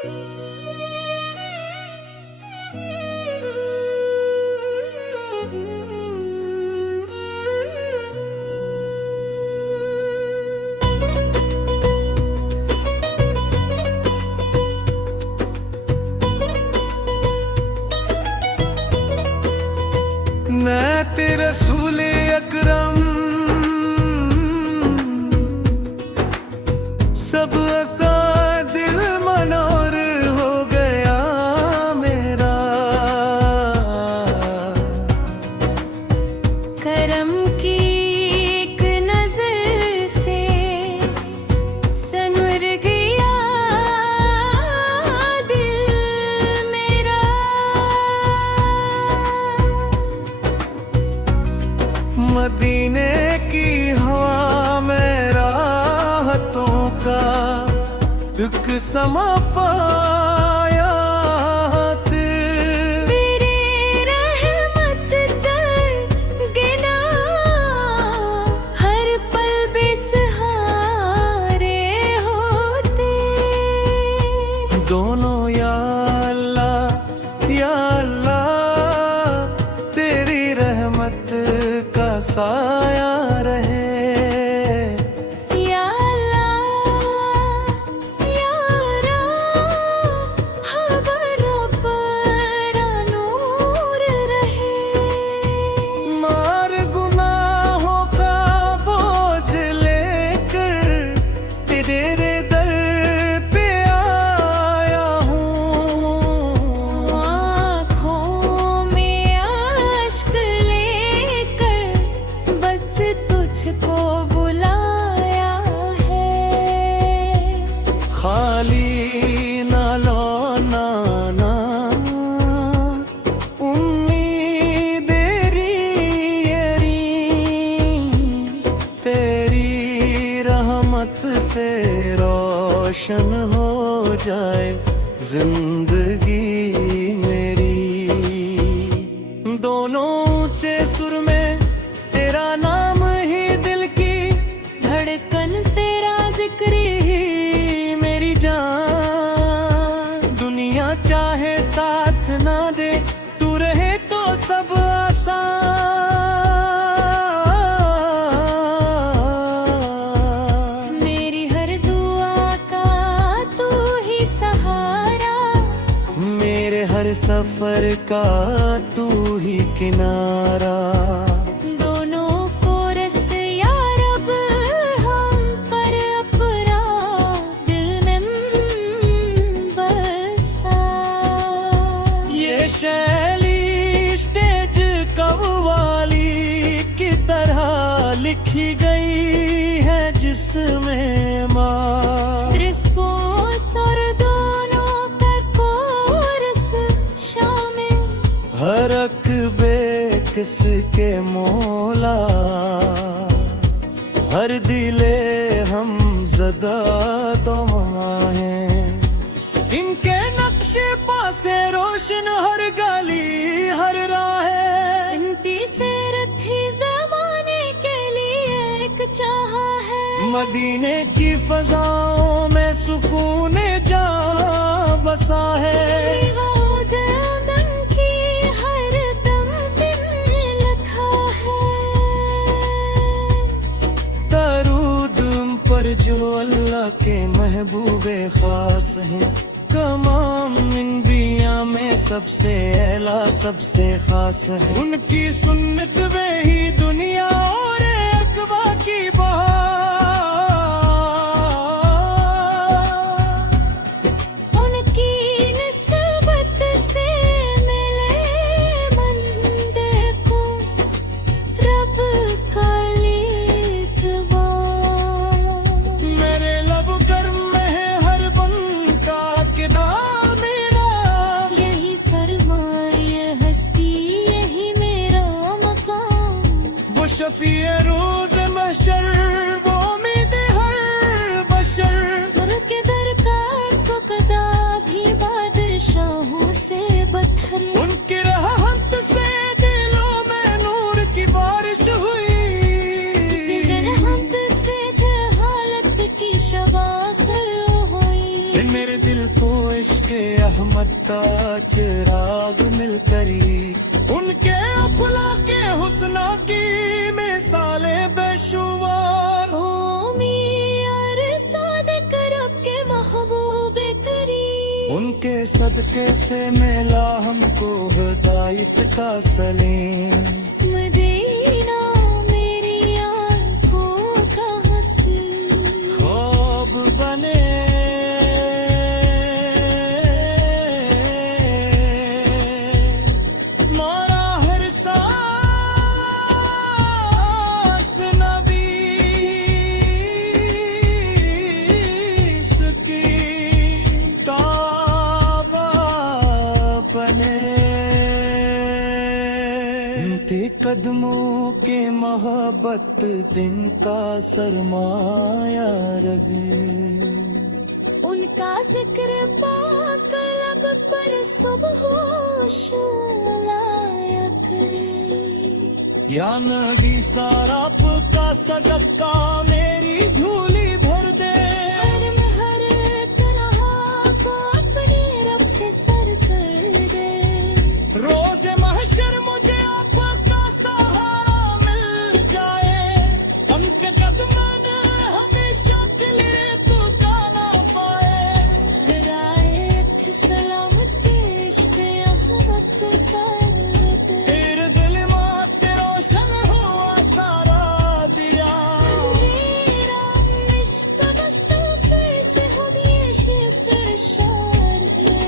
नात रसूल अकरम सब असा दिल मनोर हो गया मेरा। करम की एक नजर से सनवर गया दिल मेरा। मदीने की हवा में राहतों का एक समा पाया तेरे रहमत तर गिना हर पल बेसहारे होते। दोनों या अल्लाह तेरी रहमत का साया रहे। या अल्लाह या हमारा बड़ा नूर रहे। मार गुनाहों का बोझ लेकर तेरे दर पे आया हूँ। आँखों में अश्क लेकर बस तुझको बुलाया है। खाली ना लौना ना उम्मीदें तेरी रहमत से रोशन हो जाए जिंदगी मेरी। दोनों ऊंचे सुर में तेरा नाम ही दिल की धड़कन तेरा जिक्र ही मेरी जान। दुनिया चाहे साथ ना दे तू रहे तो सब आसान। मेरी हर दुआ का तू ही सहारा। मेरे हर सफर का तू ही किनारा। दोनों को रस या रब हम पर अपना दिल में बसा। ये शैली स्टेज कव्वाली की तरह लिखी गई है जिसमें माँ रिस्पॉन्स और दोनों का कोरस शामिल। हर अकबे किसके मौला हर दिले हम ज़दा तो हैं। इनके नक्शे पासे रोशन हर गली हर राह। इनती से रखी ज़माने के लिए एक चाह है। मदीने की फजाओं में सुकून जा बसा है। गौद अमन की हर दम दिन लिखा है। दरूद पर जो अल्लाह के महबूबे खास हैं। तमाम इंबिया में सबसे एला सबसे खास है। उनकी सुन्नत में ही दुनिया और अकबा की बहार। उनकी निस्बत से मिले बंदे को रब का एतबार। मेरे लब गर्म में है हर बन का किरदार मेरा। यही सरमाए हस्ती यही मेरा मकाम। वो शफीए रोज महशर वो उम्मीद हर बशर। उनके दरकार को कदा भी बादशाहों से बदतर। उनकी रहमत से दिलों में नूर की बारिश हुई। रहमत से जहालत की शवा हुई। मेरे दिल को के अहमद का चिराग मिलकर ही, उनके अफला के हुस्ना की मिसाले बेशुमार। ओ मियार सादिक रब के महबूब करीम, उनके सदके से मिला हमको हिदायत का सलीम। मदीना मेरी आंखों का हसीन, ख्वाब बने मारा हर सांस नबी की काबा बने। उनके कदमों के मोहब्बत दिन का सरमाया रहे, उनका जिक्र पाक लब पर सुबह लाया करे। या नबी सारा का सदका मेरी झोली भर दे। हर महर तनहा को अपने रब से सर कर दे। रोज महशर मुझे आपका सहारा मिल जाए, उनके कदमन हमेशा के लिए तुकाना पाए। हिदायत सलामती इश्क़ अहमद का दे। तेरे दिल मात से रोशन हुआ सारा दिया। मेरा इश्क़ मुस्तफ़ा से हमेश सरशार है।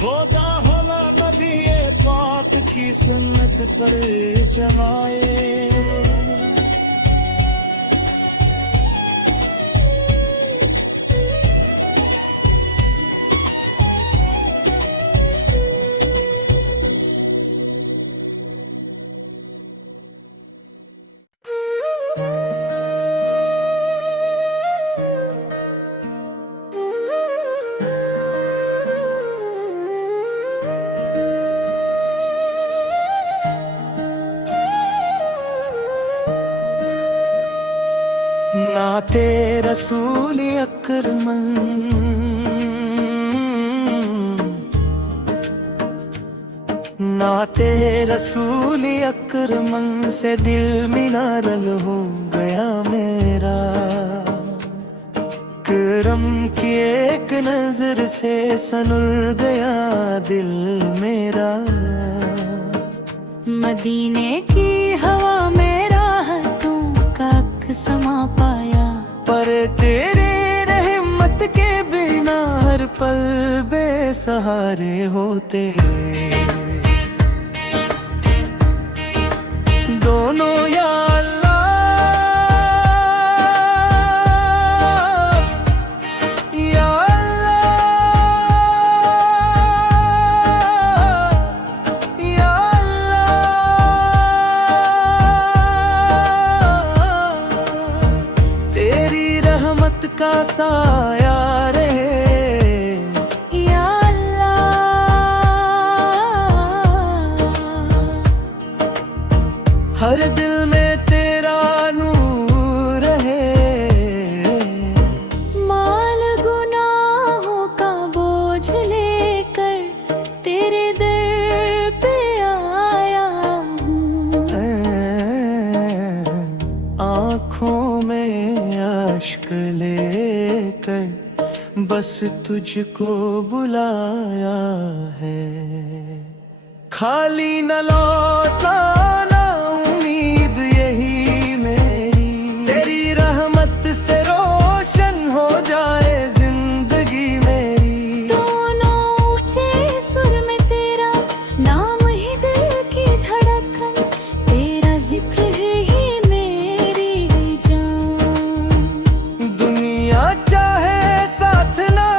खुदा हला नबी पाक की सुन्नत पर जमाए। नाते रसूल अकरमन, नाते रसूल अकरमन से दिल मिनारल हो गया मेरा। करम की एक नजर से सनुर गया दिल मेरा। मदीने की हवा में राहतों का समा पाया, पर तेरे रहमत के बिना हर पल बेसहारे होते। दोनों या अल्लाह, या अल्लाह, या अल्लाह। तेरी रहमत का साया रहे, या अल्लाह। हर दिल में तेरा नूर रहे। माल गुनाहों का बोझ लेकर तेरे दर पे आया हूँ। आँखों में अश्क लेकर बस तुझको बुलाया है। खाली न लौटाना उम्मीद यही मेरी। तेरी रहमत से रोशन हो जाए जिंदगी मेरी। दोनों ऊंचे सुर में तेरा नाम ही दिल की धड़कन, तेरा जिक्र ही मेरी जान। दुनिया चाहे साथ ना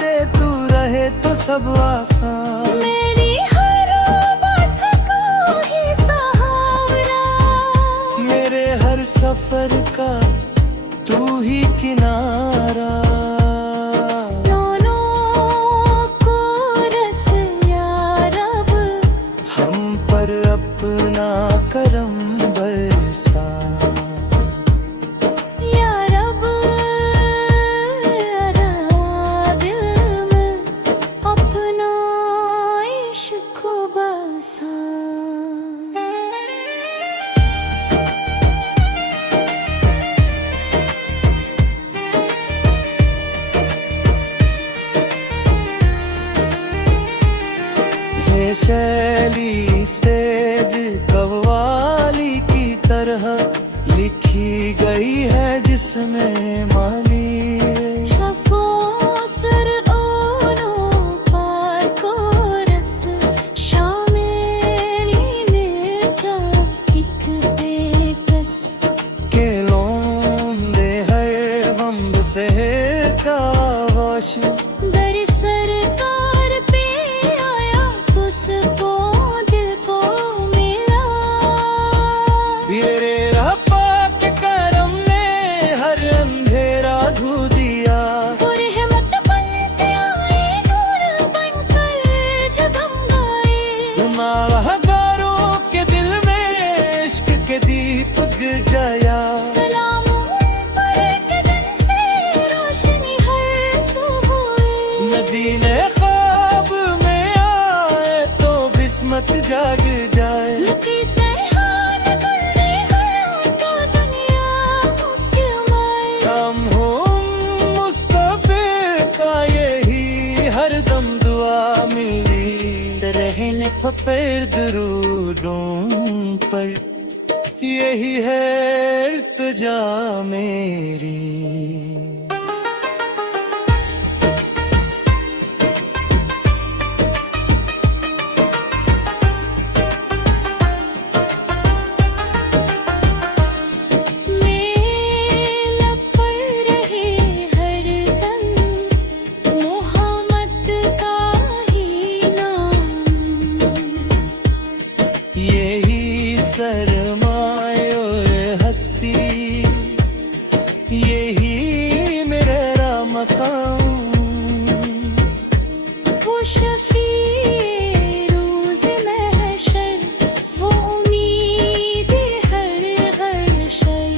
दे, तू रहे तो सब आसान। मेरी हर बात को ही सहारा, मेरे हर सफर का तू ही किनारा। दोनों को रस या रब, हम पर अपना करम बरसा। या रब, या दिल में ये शैली स्टेज कव्वाली की तरह लिखी गई है जिसमें माली से काश दर सरकार पे आया उसको दिल को मिला तेरे रब्बा के करम ने हर अंधेरा धो दिया वो रहमत बनते आए नूर बनकर जब हम गाए गुनाहगारों के दिल में इश्क के दीपक जया मदीने ख्वाब में आए तो बिस्मत जाग जाए हम हो मुस्तफे का यही हरदम दुआ मिली रहने पर दरूदों पर यही है इल्तिजा मेरी सरमायो हस्ती यही मेरा मकाम वो शफी रोज़ महशर वो उम्मीद हर शर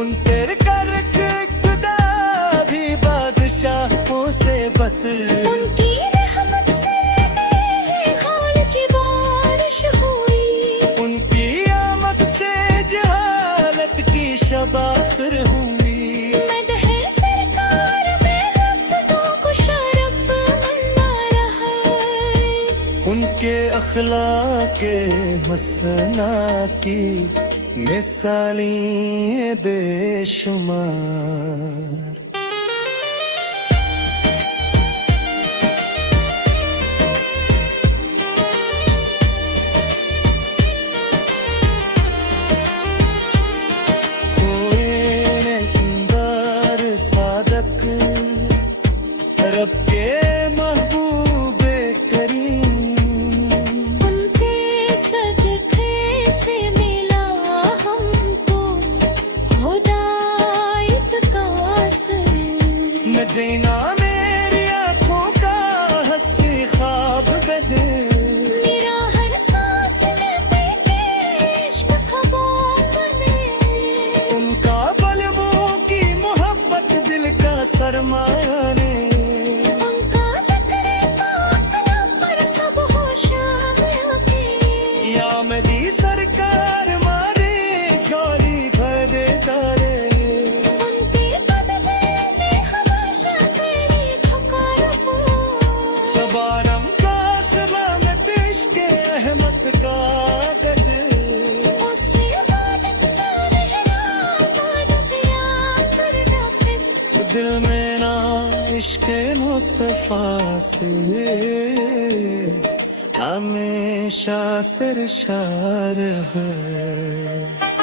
उन तेरे कर खुदा भी बादशाहों से बदतर उनकी रहमत से खाल की बारिश हुई शबाखर होंगी मदहर सरकार में लफ्ज़ों को शरफ मिलना रहा उनके अखलाक मसना की मिसाली बेशुमार रब के महबूबे करीम उनके सदक़े से मिला हमको हिदायत का असर मदीना मेरी आँखों का हंसी ख्वाब बने मेरा हर सांस में तेरे इश्क ख्वाब बने उनका बलबों की मोहब्बत दिल का सरमाया ने उनका ज़िक्र पाक पर सब होशाम आके या मेरी सरकार मारे गौरी भरे तारे उनके कदमे ने हमेशा तेरी पुकार हो सबारम का सलामत इश्क अहमद का दर्द उससे इबादत सा रहना इबादत याद करना फिस दिल में ना इश्क मुस्तफा से हमेशा सरशार है